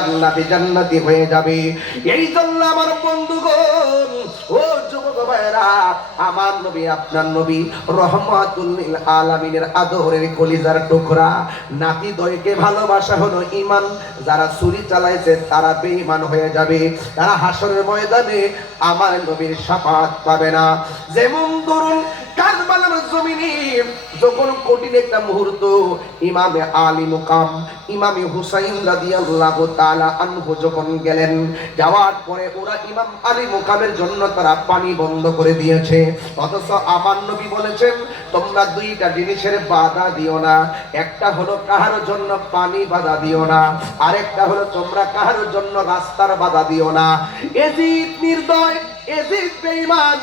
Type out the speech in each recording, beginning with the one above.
জান্নাতি জান্নাতি হয়ে যাবে। এই জন্য আমার বন্ধুগণ, ও যুবক ভাইরা, আমার নবী আপনার নবী রহমাতুল লিল আলামিনের আদরের কলিজার টুকরা নাতিদ্বয়কে ভালোবাসা হলো ঈমান। যারা ছুরি চালাইছে তারা বেঈমান হয়ে যাবে, তারা হাসরের ময়দানে আমার নবীর শাফাআত পাবে না। যেমন ধরুন কারবালার জমিনে যখন কঠিন একটা মুহূর্ত, ইমামে আলী মুকাম ইমামে হুসাইন রাদিয়াল্লাহু তাআলা আনহু যখন গেলেন, যাওয়ার পরে ওরা ইমাম আলী মুকামের জন্য তারা পানি বন্ধ করে দিয়েছে। অথচ আমার নবী বলেছেন, তোমরা দুইটা জিনিসের বাধা দিও না। একটা হলো কাহার জন্য পানি বাধা দিও না, আরেকটা হলো তোমরা কাহার জন্য রাস্তার বাধা দিও না। এজিদ নির্দয়, এজিদ বেঈমান,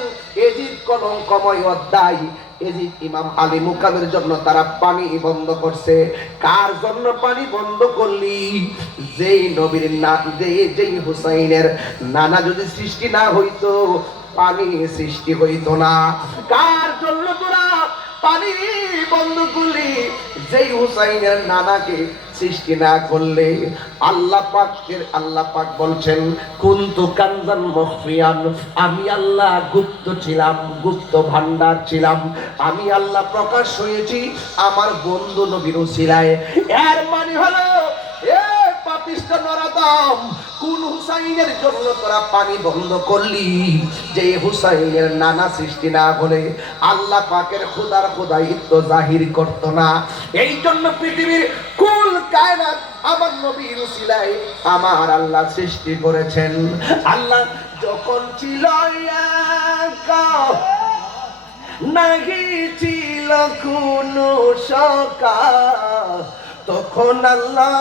এজিদ কলঙ্কময় অধ্যায়। এজিদ ইমাম আলী মুকামের জন্য তারা পানি বন্ধ করছে। কার জন্য পানি বন্ধ করলি? যেই নবীর না, যেই হুসাইনের নানা যদি সৃষ্টি না হইতো, পানি সৃষ্টি হইতো না। কার জন্য তোরা পানি বন্ধ করলি? যেই হুসাইনের নানাকে সৃষ্টি না করলে। আল্লাহ পাক বলছেন, কুনতু কানজান মুখফিয়ান, আমি আল্লাহ গুপ্ত ছিলাম, গুপ্ত ভান্ডার ছিলাম। আমি আল্লাহ প্রকাশ হয়েছি আমার বন্ধু নবীর উসিলায়। এর মানে হলো, এ পাপিষ্ঠ নরদম, কোন হুসাইনের জন্য তোরা পানি বন্ধ করলি? যে হুসাইনের নানা সৃষ্টি না হলে আল্লাহ পাকের খোদার খোদাইত্ব জাহির করত না। এই জন্য পৃথিবীর কুল কায়নাত আমার নবীর উসিলায় আমার আল্লাহ সৃষ্টি করেছেন। আল্লাহ যখন ছিল একা, নাহি ছিল কোনো সকা, তখন আল্লাহ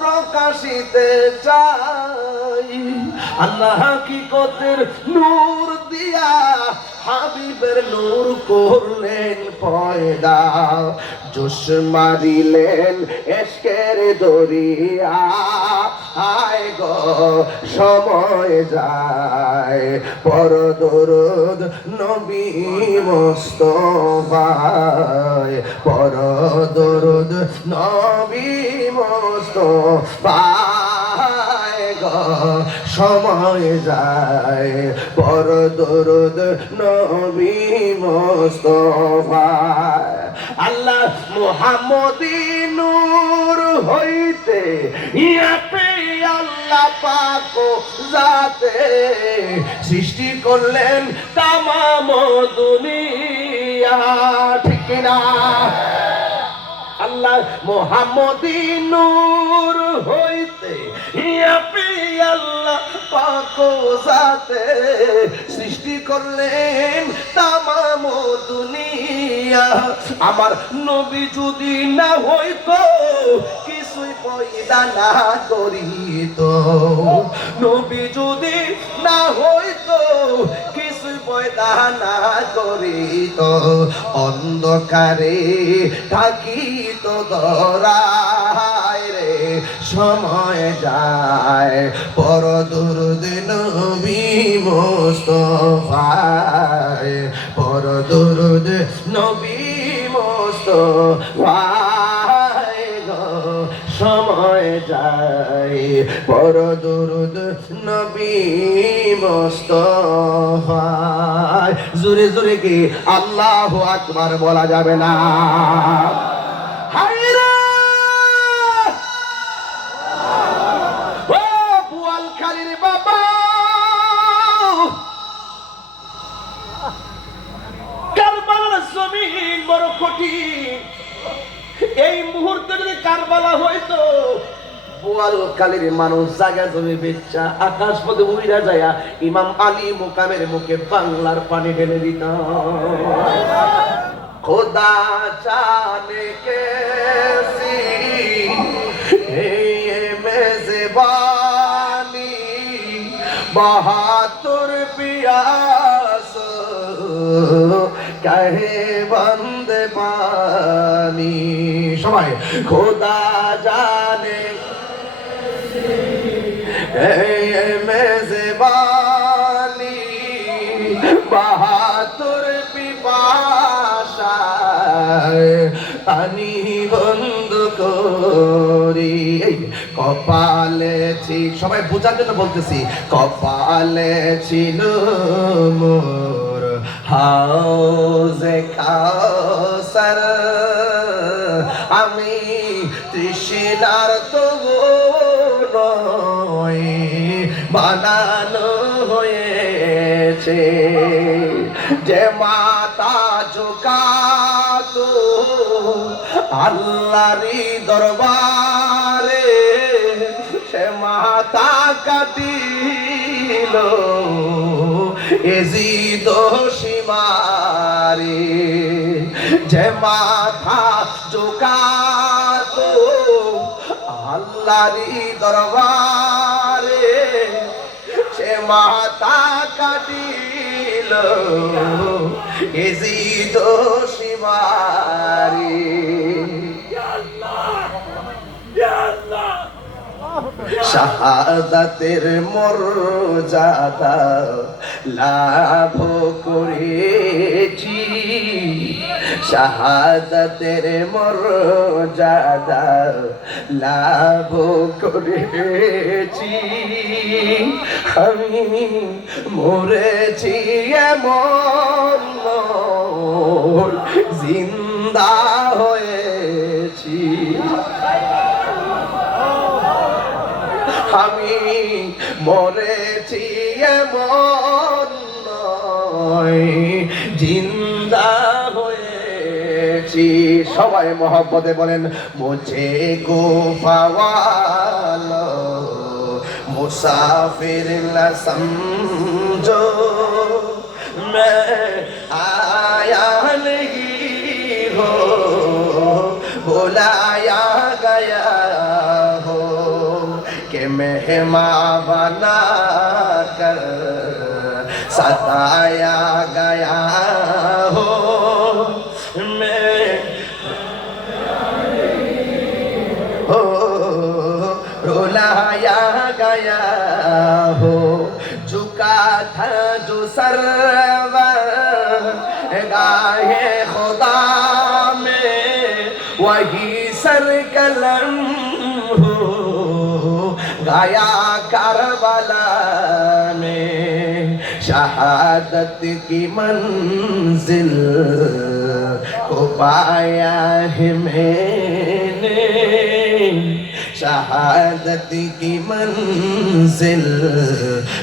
প্রকাশিতে চাই। আল্লাহ হাকিকতের নূর দিয়া হাবিবের নূর করলেন পয়দা। জোশ মারিলেন এশকের দরিয়া, আয় গো সময় যায়, পর দরুদ নবী মুস্তাফায়, পর দরুদ নবী মুস্তাফায় গো সময় যায়, পর দরুদ নবী মুস্তাফায়। আল্লাহ মুহাম্মদী নূর হইতে ইয়াপে আল্লাহ পাক জাতে সৃষ্টি করলেন তামাম দুনিয়া। ঠিক না? আল্লাহ মুহাম্মদী নূর হইতে ইয়াপে আল্লাহ পাক জাতে সৃষ্টি করলেন তামাম দুনিয়া। আমার নবী যদি না হইতো, কিছুই পয়দা না করিতো। নবী যদি না হইতো, কিছুই পয়দা না করিতো। অন্ধকারে থাকিত ধরায় রে, সময় যায়, পর দরুদ নবী মুস্তাফায়, পর দরুদ নবী মুস্তাফায় গো সময় যায়, পর দরুদ নবী মুস্তাফায়। জোরে জোরে কি আল্লাহু আকবার বলা যাবে না? বড় কঠিন। এই মুহূর্তে যদি কারবালা হইতো, বোয়ালখালীর মানুষ জায়গা জমি বেচা আকাশ পথে উইরা যায় ইমাম আলী মুকামের মুখে বাংলার পানি ঢেলে দিত। খোদা জানে কেসি মেজবানি, বাহাতুর পিয়াস কাহে বন্দে পানি। সবাই খোদা জানে মেজবানি, বাহাতুর পিপাসায় পানি বন্ধ করি। কপাল কপালে ছিল, সবাই বোঝার জন্য বলতেছি, কপালে ছিল মোর হাউজে কাউসার, আমি তৃষ্ণার তো নয় বানানো হয়েছে, যে মাতা ঝুঁকাতো আল্লাহরই দরবারে, সে মাতা কাটিল এজিদ সীমারে, যে মাথা ঝুঁকাতো আল্লাহরই দরবারে, সে মাতা কাটিল এজিদ সীমারে। শাহাদাতের মর্যাদা লাভ করেছি, শাহাদাতের মর্যাদা লাভ করেছি, আমি মরেছি এমন জিন্দা হয়েছি, আমি মরেছি এমন নয় জিন্দা হয়েছি। সবাই মহব্বতে বলেন, মুঝে গোফাওয়ালো মুসাফির না সমঝো, मैं आया नहीं हो बुलाया गया हो, कि मेहमान बना कर सताया गया हो, मैं हो रुलाया गया हो, झुका था जो सरवर गाहे खुदा में, वही सर कलम हो गाया करबला में, शहादत की मंजिल को पाया है मैंने, शहादत की मंजिल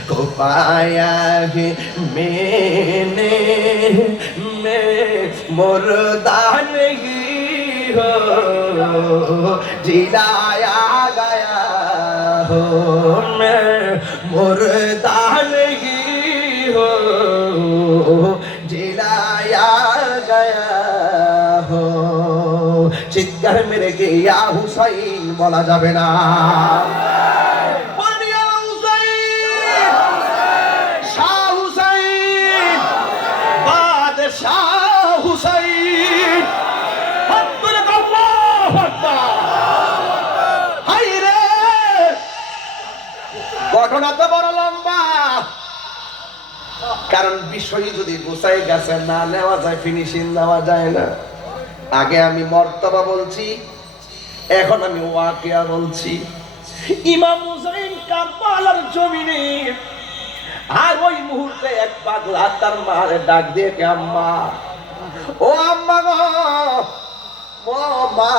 को पाया है मैंने, मैं मुर्दा नहीं हो जिलाया गया हो, मैं मुर्दा नहीं हो जिलाया गया हो। চিৎকার মেরে গে ইয়া হুসাইন বলা যাবে না, শাহ হুসাইন বাদশাহ হুসাইন, ঘটনা তো বড় লম্বা, কারণ বিষয় যদি গুছাই গেছে না নেওয়া যায়, ফিনিশিং দেওয়া যায় না। আগে আমি মর্তবা বলছি, এখন আমি ওয়াকিয়া বলছি। ইমাম হুসাইন কারবালার জমিনে, আর ওই মুহূর্তে এক পাগলা তার মারে ডাক দিয়ে, আম্মা, ও আম্মা গো, ও মা,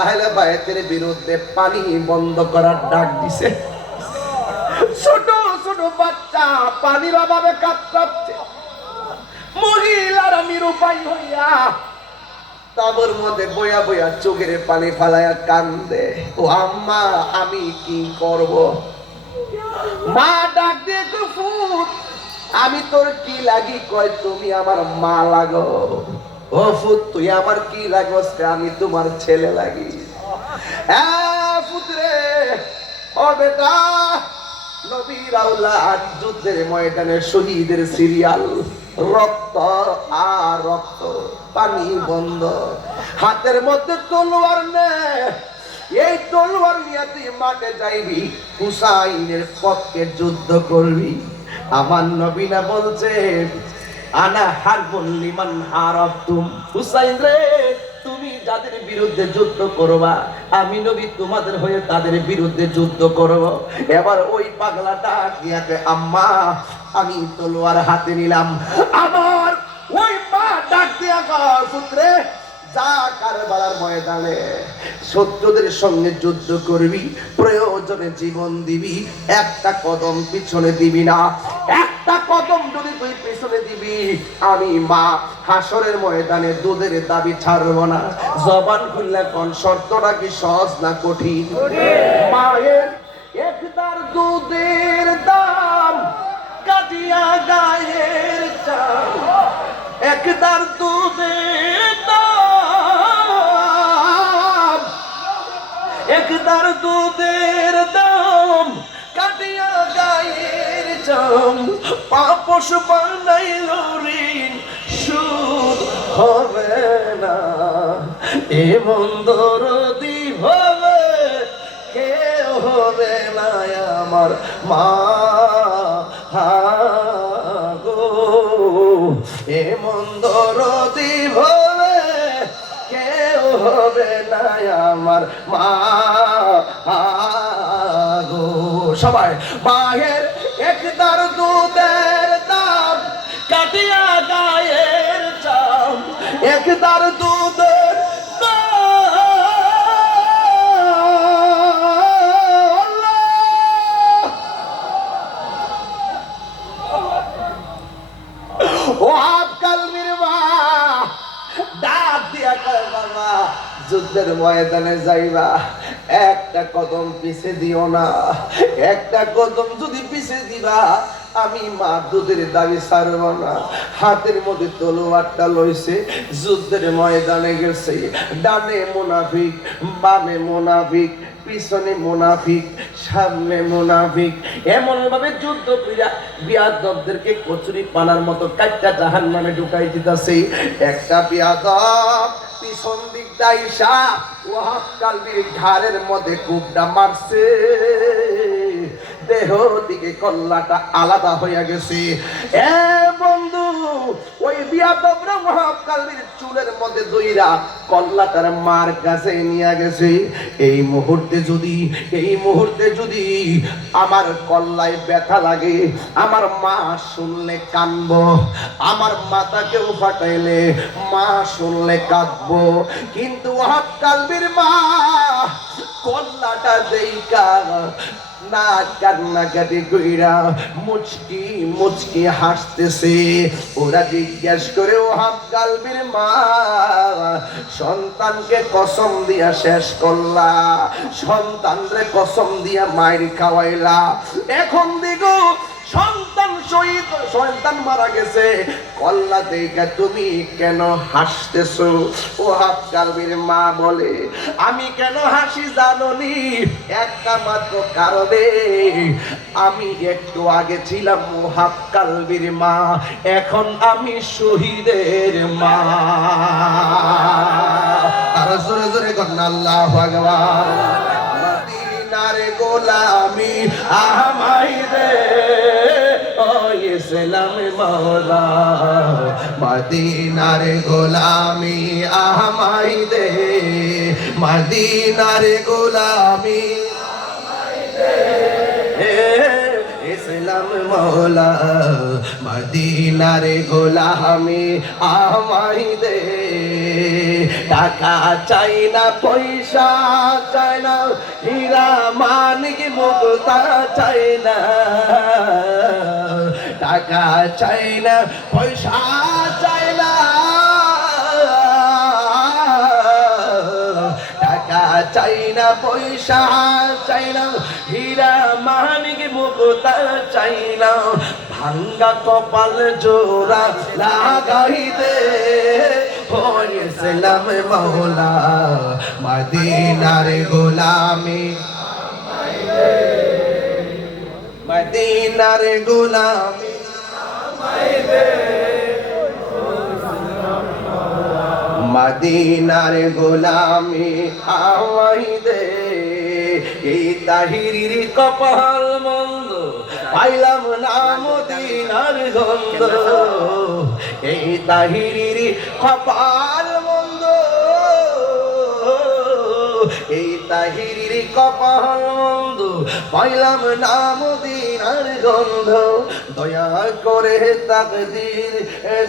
আহলে বাইতের বিরুদ্ধে পানি বন্ধ করার ডাক দিছে। ছোট ছোট বাচ্চা পানির অভাবে কাতরাচ্ছে, মহিলারা নিরুপায় হইয়া তাবর মধ্যে বয়া বয়া চোখের পানি ফালাইয়া কান্দে। ও আম্মা, আমি কি করব? মা ডাক দিয়ে, ফুট, আমি তোর কি লাগি? কয়, তুমি আমার মা লাগো। ও ফুট, তুই আমার কি লাগস? আমি তোমার ছেলে লাগি। ফুটরে, ও বেটা, নবীর আওলাদ, যুদ্ধের ময়দানে শহীদের সিরিয়াল, রক্ত আর রক্ত, পানি বন্ধ, হাতের মধ্যে তলোয়ার নে, এই তলোয়ার নিয়ে তুই মাঠে যাইবি, হুসাইনের পক্ষে যুদ্ধ করবি। আমার নবী না বলছে, আনা হারবুল লিমান হারাবতুম, হুসাইন রে, তুমি যাদের বিরুদ্ধে যুদ্ধ করবা আমি নবী তোমাদের হয়ে তাদের বিরুদ্ধে যুদ্ধ করব। এবার ওই পাগলাটা ডাকিয়াকে আম্মা আমি তলোয়ার হাতে নিলাম। আমার ওই মা ডাক দিয়া কয় পুত্রে যা কারবালার ময়দানে শত্রুদের সঙ্গে যুদ্ধ করবি, প্রয়োজনে জীবন দিবি, একটা কদম পিছনে দিবি না। একটা কদম যদি তুই পিছনে দিবি আমি মা হাসরের ময়দানে দুধের দাবি ছাড়ব না। জবান খুললে কোন শর্তটা কি সহজ না কঠিন? মায়ের একদার দুধের দাম কাটিয়া গায়ের চাল, একদার দুধের দাম, একদার দুধের দাম কাটিয়া গায়ের চাল, পাপস বানাইল ঋণ সুদ হবে না। এমন দরদি হবে কেউ হবে না আমার মা গো, এমন দরদি হবে কেউ হবে না আমার মা গো। সবাই মায়ের একদার দুধের দাম কাটিয়া গায়ের চাম, একদার দুধের যুদ্ধের ময়দানে যাইবা একটা কদম পিছে দিও না। একটা কদম যদি পিছে দিবা আমি মা দুধের দাবি ছাড়ব না। হাতের মধ্যে তলোয়ারটা লইছে, যুদ্ধের ময়দানে গেছে। ডানে মুনাফিক, বামে মুনাফিক, পিছনে মুনাফিক, সামনে মুনাফিক, এমন ভাবে যুদ্ধ কইরা বিয়াদবদেরকে কচুরি পানার মতো কাটটা জাহান্নামে ঢুকাই দিতেছে। একটা বিয়াদব পিছন দিক দাইসা ওয়াহাব কালবির ঘাড়ের মধ্যে কুবটা মারছে, দেহ দিকে কল্লাটা আলাদা হইয়া গেছে। এ বন্ধু ওই বিয়াদবরা ওয়াহাব কালবির চুলের মধ্যে দইরা কল্লাটার মার কাছে নিয়ে গেছে। এই মুহূর্তে যদি আমার কল্লায় ব্যথা লাগে আমার মা শুনলে কানব, আমার মাথাকেও ফাটাইলে মা শুনলে কাঁদবো। কিন্তু ওয়াহাব কালবির মা কল্লাটা দেইকা না কান্নাকাটি কইরা মুচকি মুচকি হাসতেছে। ওরা জিজ্ঞেস করে ওয়াহাব কালবির মা সন্তানকে কসম দিয়া শেষ করলা, সন্তানরে কসম দিয়া মায়ের খাওয়াইলা, এখন দেখো সন্তান শহীদ, সন্তান মারা গেছে, কল্লা দেখে তুমি কেন হাসতেছো? ওয়াহাব কালবির মা বলে আমি কেন হাসি জানোনি? একটা মাত্র কারণে, আমি একটু আগে ছিলাম ওয়াহাব কালবির মা, এখন আমি শহীদের মা। আর জোরে জোরে করেন আল্লাহু আকবার। মদিনার গোলামি আমায় দে ও ইসলাম মওলা, মদিনার গোলামি আমায় দে, মদিনার গোলামি আমায় দে ইসলাম মওলা, মদিনার গোলামি আমায় দে। টাকা চাই না, পয়সা চাই না, হীরা মানিক মুক্তা চাই না, টাকা চাই না, পয়সা চাই না, টাকা চাই না, পয়সা চাই না, হীরা মানিক মুক্তা চাই না, ভাঙ্গা কপাল জোড়া লাগাই দে ও ইসলাম মওলা, মদিনার গোলামি আমায় দে, মদিনার গোলামি আমায় দে, মদিনার গোলামি আমায় দে। এই তাহিরির কপাল মন্দ পাইলাম না মদিনার গন্ধ, এই তাহিরির কপাল মন্দ এই তাহিরির কপাল মন্দ, পাইলাম না মদিনার গন্ধ, দয়া করে তাকদীর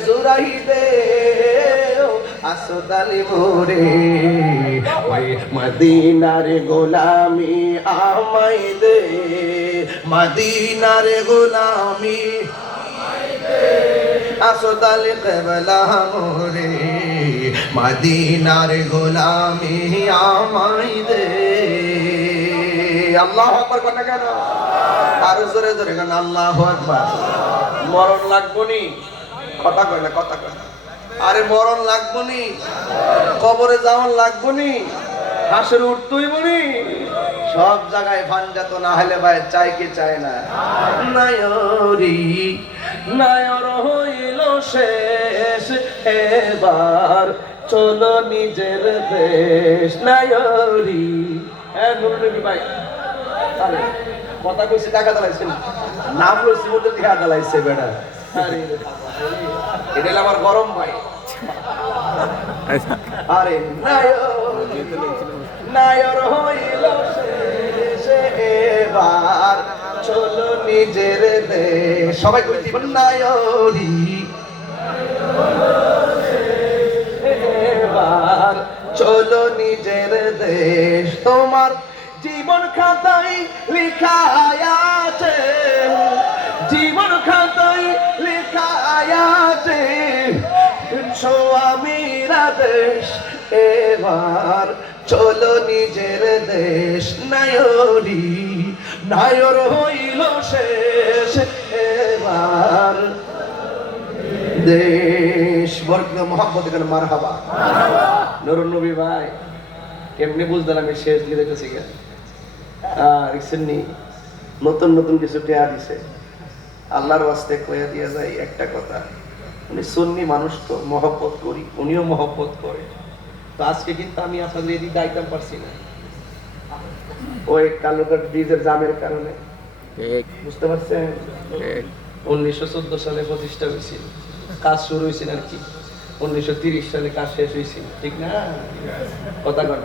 জুরাই দে আসদালি মোরে, ওই মদিনার গোলামি আমায় দে, মদিনার গোলামি আসদালি কেবলা মোরে, মদিনার গোলামি আমায় দে। আল্লাহু আকবার কোন কেন আর জোরে জোরে কেন আল্লাহু আকবার। মরণ লাগবো নি, কথা কয় না, কথা কয় না। আরে মরণ লাগবো নি, কবরে যাওয়ার লাগবো নি, হাসের উঠতই বনি, সব জায়গায় ভাঞ্জাত না হলে ভাই চাই কি চায় না। নায়রি নায়র হইল শেষ, এবার চলো নিজের দেশ। নায়রি নুরুল ভাই, আরে কথা কইছি টাকা দালাইছেন, নাম লইছি বলতে টাকা দালাইছে বেটা। আরে এটা আমার গরম ভাই। আরে নায়র হইল শেষ, এবার চলো নিজের দেশ। সবাই কইছি নায়রি এবার চলো নিজের দেশ। তোমার জীবন খাতায় লেখা আছে, জীবন খাতায় লেখা আছে স্বামীরা দেশ, এবার চলো নিজের দেশ। নায়রি নায়র হইল শেষ, এবার দেশ। বরকত মোহাম্মদ কেন মারহাবা। নুরুন নবী ভাই কেমনি বুঝলাম আমি শেষ দিয়ে দেখেছি কেন রিসেন্টলি নতুন নতুন কিছু টেয়া দিছে। আল্লাহর ওয়াস্তে কইয়া দিয়া যায় একটা কথা, উনি সুন্নি মানুষ তো মহব্বত করি, উনিও মহব্বত করে। তো আজকে কিন্তু আমি আপনাদের এদিকে আইতাম পারছি না, ওই কালুঘাট ব্রিজের জামের কারণে। বুঝতে পারছেন 1914 সালে প্রতিষ্ঠা হয়েছিল, কাজ শুরু হয়েছিল আর কি 1930 সালে কাজ শেষ হয়েছিল, ঠিক না? কথা কন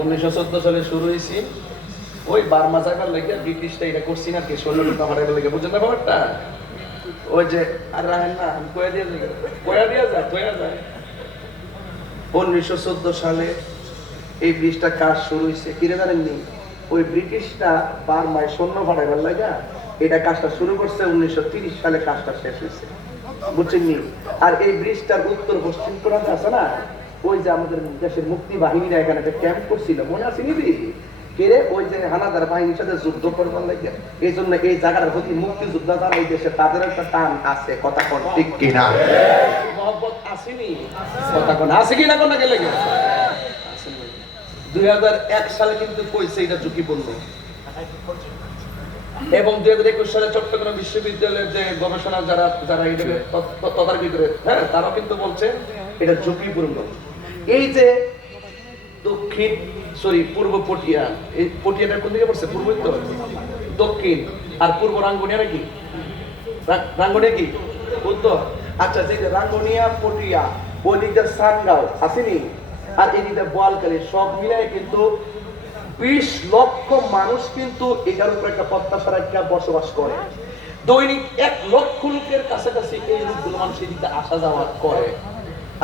1914 সালে শুরু হয়েছে, ওই বার্মা যাবার লেগে ব্রিটিশটা এটা করছি না কি, সৈন্যটা হারাইবার লেগে। বুঝলেন না ব্যাপারটা? ওই যে আর রাখেন না, কয়া দিয়ে যায় 1914 সালে এই ব্রিজটা কাজ শুরু হয়েছে। কিরে জানেননি? ওই ব্রিটিশটা বার্মায় সৈন্য হারাইবার লেগে এটা কাজটা শুরু করছে, 1930 সালে কাজটা শেষ হয়েছে। বুঝছেননি? আর এই ব্রিজটার উত্তর পশ্চিম কোণাতে আছে না, ওই যে আমাদের দেশের মুক্তি বাহিনীরা এখানে একটা ক্যাম্প করছিল, মনে আছে নিবি? কেরে ওই যে হানাদার বাহিনীর সাথে যুদ্ধ করবার লাগে, এই জন্য এই জায়গার প্রতি মুক্তিযোদ্ধা যারা এই দেশে তাদের একটা টান আছে। কথা কোন ঠিক কিনা? মহব্বত আসেনি? কথা কোন আছে কিনা? কোন গেলে 2001 সালে কিন্তু কইছে এটা ঝুঁকিপূর্ণ, এবং 2021 সালে চট্টগ্রাম বিশ্ববিদ্যালয়ের যে গবেষণা যারা এটা তদারকি করে, হ্যাঁ, তারাও কিন্তু বলছে এটা ঝুঁকিপূর্ণ। এই যে দক্ষিণ পূর্ব পটিয়া, এই পটিয়াটা কোন দিকে পড়ছে? পূর্ব উত্তর দক্ষিণ, আর পূর্ব রাঙ্গুনিয়া নাকি? রাঙ্গুনিয়া কি উত্তর? আচ্ছা, যে রাঙ্গুনিয়া পটিয়া ওই দিকটা সানগাঁও আসেনি, আর এই দিকটা বোয়ালখালী, সব মিলাই কিন্তু 20 লক্ষ মানুষ কিন্তু এটার উপর একটা প্রত্যাশা রাখা বসবাস করে। দৈনিক 1 লক্ষ লোকের কাছাকাছি এই লোকগুলো মানুষ এই দিকটা আসা যাওয়া করে।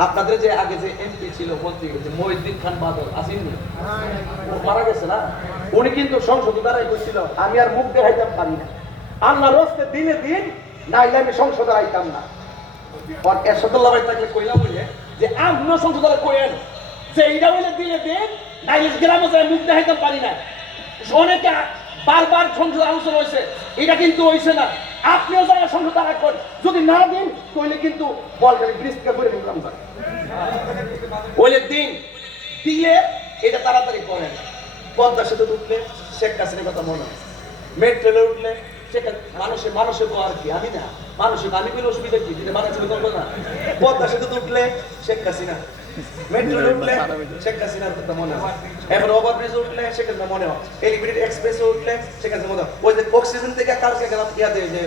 আপনাদের যে আগে যে এমপি ছিল, মন্ত্রী মহিউদ্দিন খান বাদল আসেননি, মারা গেছে না? উনি কিন্তু সংসদে দাঁড়াই করছিল, আমি আর মুখ দেখাইতাম পারি না, আল্লাহর রাস্তে দিনে দিন নাইলে আমি সংসদে আইতাম না। আর এরশাদুল্লাহ ভাই থাকলে কইলা বলে যে আপনিও সংসদে কইেন যে এইটা বলে দিনে দিন নাইলে গ্রামে যায় মুখ দেখাইতাম পারি না। অনেকে বারবার সংসদ আলোচনা হয়েছে, এটা কিন্তু হয়েছে না। আপনিও যারা সংসদ রাখবেন, যদি না দিন তাহলে কিন্তু বলখালি ব্রিজকে করে নিলাম ওইলে দিন দিয়ে এটা তাড়াতাড়ি করেন। পদ্মা সেতু উঠলে শেখ হাসিনার কথা মনে হয়, মেট্রোলে উঠলে মানুষের তো আর কি, আমি না মানুষের, আমি কোনো অসুবিধা কি, যেটা বানাচ্ছিল করবো না। পদ্মা সেতু উঠলে শেখ হাসিনা, মেট্রোলে উঠলে শেখ হাসিনার কথা মনে হয়, এখন ওভারব্রিজ উঠলে শেখ হাসিনা মনে হয়, এলিভেটেড এক্সপ্রেসে উঠলে শেখ হাসিনা মনে হয়। ওই যে অক্সিজেন থেকে কালকে গেলাম ইয়াতে যে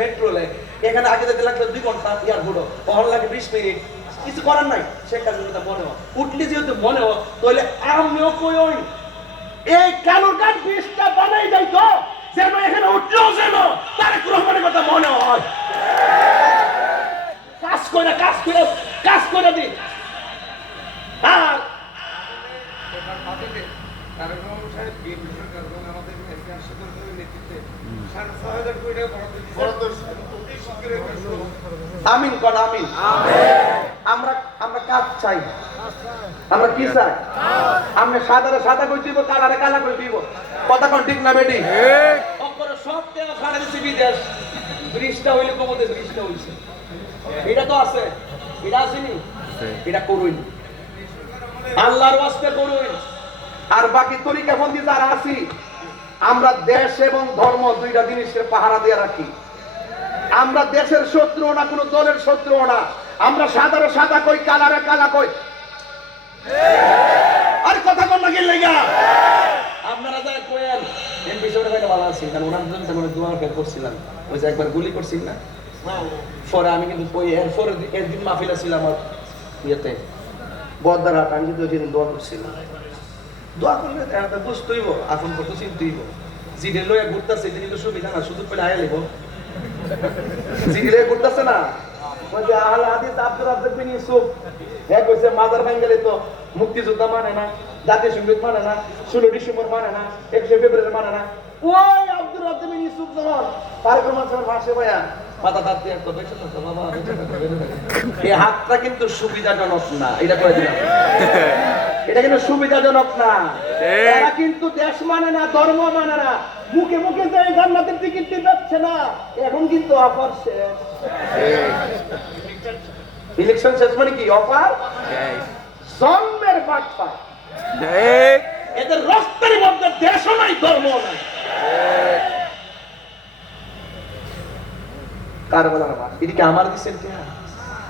মেট্রোলে, এখানে আগে যেতে লাগলো 2 ঘন্টা এয়ারপোর্ট, ওখানে লাগে 20 মিনিট, কিছু করার নাই, শেখ হাসিনা মনে হয় উঠলে যেহেতু মনে হয়, তাহলে আমিও কই ওই এই কালোর গান বিষটা বানাই দেয় তো, যেন এখানে উঠলেও যেন তারেক রহমানের কথা মনে হয়। কাজ করে দি। আর আমিন কর আমিন। আমরা আমরা কাজ চাই, আমরা কি চাই? আমরা সাদারে সাদা করে দিব, কালারে কালা করে দিব। কথা কোন ঠিক না বেটি? অপরে সব টাকা খাড়া দিছে বিদেশ, বৃষ্টি হইলে কমতে বৃষ্টি হইছে, এটা তো আছে, এটা আসেনি, এটা করুন আল্লাহর ওয়াস্তে করুন। আর বাকি তরিকা বন্দি যারা আছি, আমরা দেশ এবং ধর্ম দুইটা জিনিসের পাহারা দিয়ে রাখি। আমরা দেশের শত্রু না, কোনো দলের শত্রু না। আমরা সাদারে সাদা কই, কালারে কালা কই। আর কথা কোন লাগি লাগা আপনারা যা কইেন এমপি সাহেবের ভাইটা ভালো আছে, কারণ ওনার জন্য আমি দোয়া করছিলাম। ওই যে একবার গুলি করছিল না, পরে আমি কিন্তু কই এরপর একদিন মাহফিল ছিল আমার ইয়েতে বদ্দারহাট, আমি কিন্তু ওইদিন দোয়া করছিলাম। দোয়া করলে এটা বুঝতেইব, আপন করতে চিনতেইব। জিডে লইয়া ঘুরতেছে, এটা কিন্তু সুবিধা না, সুযোগ পেলে আয়া লিব। জিডে লইয়া ঘুরতেছে না, ওই যে আহলে হাদিস আব্দুর রাজ্জাক বিন ইউসুফ, এক কইছে মাজার ভাঙ্গলে তো মুক্তিযোদ্ধা মানে না, জাতীয় সঙ্গীত মানে না, 16 ডিসেম্বর মানে না, 1 ফেব্রুয়ারি মানে না। ওই আব্দুর রাজ্জাক বিন ইউসুফ যখন পারকম মাসের ভাষে ভাইয়া মাথা তাতে একটা বেঁচে থাকতো বাবা, এই হাতটা কিন্তু সুবিধাজনক না, এটা করে দিলাম। এটা কিন্তু সুবিধাজনক না। এরা কিন্তু দেশ মানে না, ধর্ম মানে না। মুখে মুখে যে জান্নাতের টিকিট দিচ্ছে না, এখন কিন্তু অফার শেষ। ইলেকশন শেষ মানে কি অফার? জন্মের বাটপা। এদের রক্তের মধ্যে দেশও নাই, ধর্ম নাই। কার বলার বাস? এটা কি আমার দিচ্ছেন কিনা?